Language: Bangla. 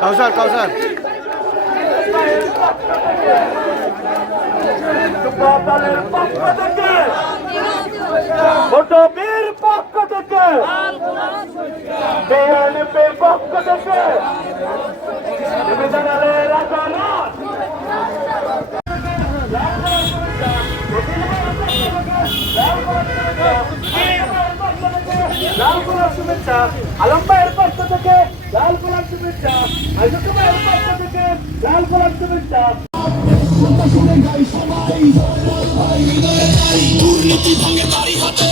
কাউসার কাউসার দলের পক্ষ থেকে ভোটবীর পক্ষ থেকে বিএনপির পক্ষ থেকে বিধানের আদালত লাল গোলাপ শুভেচ্ছা আলম ভাইয়ের পক্ষ থেকে লাল গোলাপ শুভেচ্ছা আইজুক ভাইয়ের পক্ষ থেকে লাল গোলাপ শুভেচ্ছা দুর্নীতি ভাঙে তারি হাতে